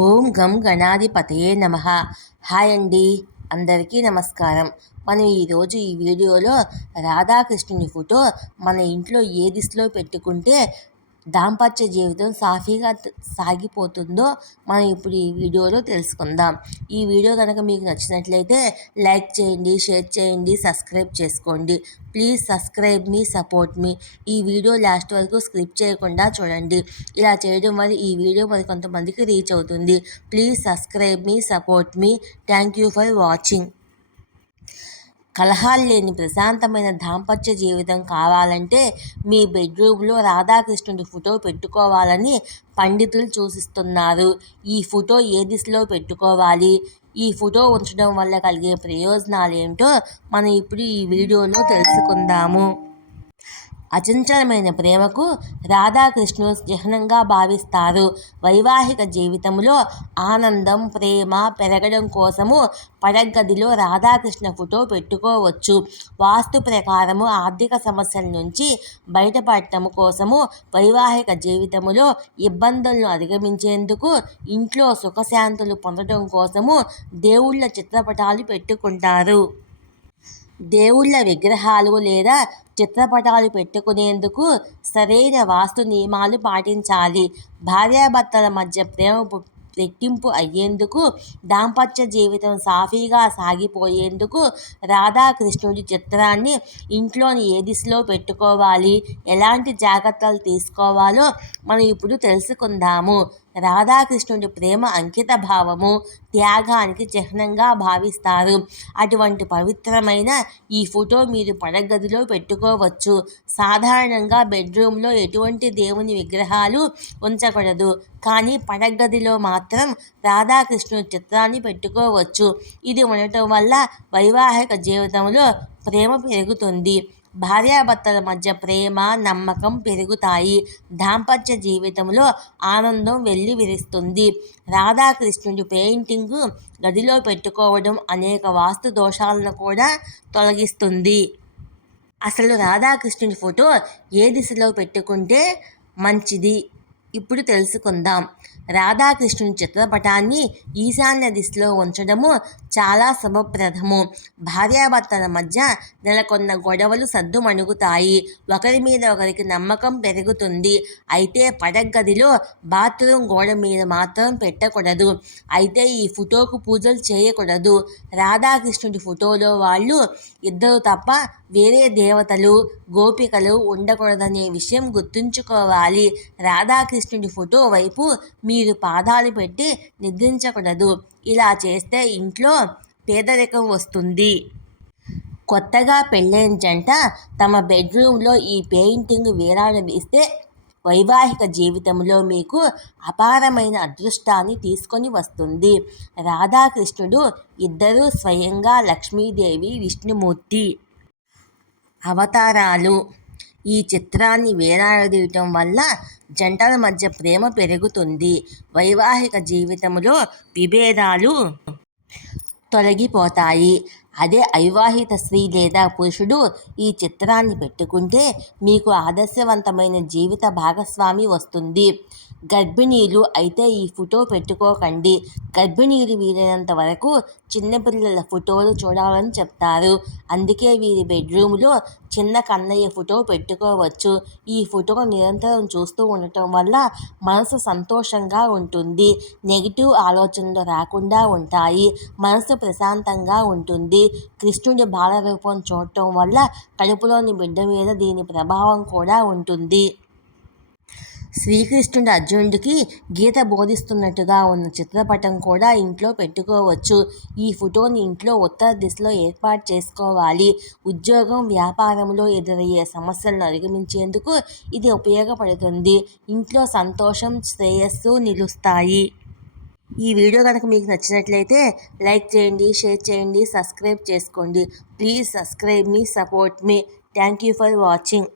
ఓం గం గణాధిపతయే నమః. హాయ్ అండి, అందరికీ నమస్కారం. మనం ఈరోజు ఈ వీడియోలో రాధాకృష్ణుని ఫోటో మన ఇంట్లో ఏ దిశలో పెట్టుకుంటే దాంపత్య జీవితం సాఫీగా సాగిపోతుందో మనం ఇప్పుడు ఈ వీడియోలో తెలుసుకుందాం. ఈ వీడియో కనుక మీకు నచ్చినట్లయితే లైక్ చేయండి, షేర్ చేయండి, సబ్స్క్రైబ్ చేసుకోండి. ప్లీజ్ సబ్స్క్రైబ్ మీ, సపోర్ట్ మీ. ఈ వీడియో లాస్ట్ వరకు స్కిప్ చేయకుండా చూడండి. ఇలా చేయడం వల్ల ఈ వీడియో మరి కొంతమందికి రీచ్ అవుతుంది. Please subscribe me, support me. Thank you for watching. కలహాలు లేని ప్రశాంతమైన దాంపత్య జీవితం కావాలంటే మీ బెడ్రూమ్లో రాధాకృష్ణుడి ఫోటో పెట్టుకోవాలని పండితులు సూచిస్తున్నారు. ఈ ఫోటో ఏ దిశలో పెట్టుకోవాలి, ఈ ఫోటో ఉంచడం వల్ల కలిగే ప్రయోజనాలు ఏంటో మనం ఇప్పుడు ఈ వీడియోలో తెలుసుకుందాము. అచంచలమైన ప్రేమకు రాధాకృష్ణుడు చిహ్నంగా భావిస్తారు. వైవాహిక జీవితంలో ఆనందం, ప్రేమ పెరగడం కోసము పడగదిలో రాధాకృష్ణ ఫోటో పెట్టుకోవచ్చు. వాస్తు ప్రకారము ఆర్థిక సమస్యల నుంచి బయటపడటం కోసము, వైవాహిక జీవితంలో ఇబ్బందులను అధిగమించేందుకు, ఇంట్లో సుఖశాంతులు పొందడం కోసము దేవుళ్ళ చిత్రపటాలు పెట్టుకుంటారు. దేవుళ్ళ విగ్రహాలు లేదా చిత్రపటాలు పెట్టుకునేందుకు సరైన వాస్తు నియమాలు పాటించాలి. భార్యాభర్తల మధ్య ప్రేమ రెట్టింపు అయ్యేందుకు, దాంపత్య జీవితం సాఫీగా సాగిపోయేందుకు రాధాకృష్ణుడి చిత్రాన్ని ఇంట్లోని ఏ దిశలో పెట్టుకోవాలి, ఎలాంటి జాగ్రత్తలు తీసుకోవాలో మనం ఇప్పుడు తెలుసుకుందాము. రాధాకృష్ణుడి ప్రేమ అంకిత భావము, త్యాగానికి చిహ్నంగా భావిస్తారు. అటువంటి పవిత్రమైన ఈ ఫోటో మీరు పడగదిలో పెట్టుకోవచ్చు. సాధారణంగా బెడ్రూమ్లో ఎటువంటి దేవుని విగ్రహాలు ఉంచకూడదు, కానీ పడగదిలో మాత్రం రాధాకృష్ణుడి చిత్రాన్ని పెట్టుకోవచ్చు. ఇది ఉండటం వల్ల వైవాహిక జీవితంలో ప్రేమ పెరుగుతుంది. భార్యాభర్తల మధ్య ప్రేమ, నమ్మకం పెరుగుతాయి. దాంపత్య జీవితంలో ఆనందం వెల్లివిరుస్తుంది. రాధాకృష్ణుడి పెయింటింగ్ గదిలో పెట్టుకోవడం అనేక వాస్తు దోషాలను కూడా తొలగిస్తుంది. అసలు రాధాకృష్ణుడి ఫోటో ఏ దిశలో పెట్టుకుంటే మంచిది ఇప్పుడు తెలుసుకుందాం. రాధాకృష్ణుని చిత్రపటాన్ని ఈశాన్య దిశలో ఉంచడము చాలా శుభప్రదము. భార్యాభర్తల మధ్య నెలకొన్న గొడవలు సద్దుమణుగుతాయి. ఒకరి మీద ఒకరికి నమ్మకం పెరుగుతుంది. అయితే పడగదిలో బాత్రూమ్ గోడ మీద మాత్రం పెట్టకూడదు. అయితే ఈ ఫోటోకు పూజలు చేయకూడదు. రాధాకృష్ణుడి ఫోటోలో వాళ్ళు ఇద్దరు తప్ప వేరే దేవతలు, గోపికలు ఉండకూడదనే విషయం గుర్తుంచుకోవాలి. రాధాకృష్ణుడి ఫోటో వైపు మీరు పాదాలు పెట్టి నిద్రించకూడదు. ఇలా చేస్తే ఇంట్లో పేదరికం వస్తుంది. కొత్తగా పెళ్ళైన జంట తమ బెడ్రూమ్లో ఈ పెయింటింగ్ వేలాడదీస్తే వైవాహిక జీవితంలో మీకు అపారమైన అదృష్టాన్ని తీసుకొని వస్తుంది. రాధాకృష్ణుడు ఇద్దరూ స్వయంగా లక్ష్మీదేవి, విష్ణుమూర్తి అవతారాలు. ఈ చిత్రాన్ని వేలాడదీయటం వల్ల జంటల మధ్య ప్రేమ పెరుగుతుంది. వైవాహిక జీవితంలో విభేదాలు తొలగిపోతాయి. అదే అవివాహిత స్త్రీ లేదా పురుషుడు ఈ చిత్రాన్ని పెట్టుకుంటే మీకు ఆదర్శవంతమైన జీవిత భాగస్వామి వస్తుంది. గర్భిణీలు అయితే ఈ ఫోటో పెట్టుకోకండి. గర్భిణీలు వీలైనంత వరకు చిన్నపిల్లల ఫోటోలు చూడాలని చెప్తారు. అందుకే వీరి బెడ్రూమ్లో చిన్న కన్నయ్య ఫోటో పెట్టుకోవచ్చు. ఈ ఫోటో నిరంతరం చూస్తూ ఉండటం వల్ల మనసు సంతోషంగా ఉంటుంది. నెగిటివ్ ఆలోచనలు రాకుండా ఉంటాయి. మనసు ప్రశాంతంగా ఉంటుంది. కృష్ణుడి బాలరూపం చూడటం వల్ల కడుపులోని బిడ్డ మీద దీని ప్రభావం కూడా ఉంటుంది. శ్రీకృష్ణుడు అర్జునుడికి గీత బోధిస్తున్నట్టుగా ఉన్న చిత్రపటం కూడా ఇంట్లో పెట్టుకోవచ్చు. ఈ ఫోటోని ఇంట్లో ఉత్తర దిశలో ఏర్పాటు చేసుకోవాలి. ఉద్యోగం, వ్యాపారంలో ఎదురయ్యే సమస్యలను అధిగమించేందుకు ఇది ఉపయోగపడుతుంది. ఇంట్లో సంతోషం, శ్రేయస్సు నిలుస్తాయి. ఈ వీడియో కనుక మీకు నచ్చినట్లయితే లైక్ చేయండి, షేర్ చేయండి, సబ్స్క్రైబ్ చేసుకోండి. Please subscribe me, support me. Thank you for watching.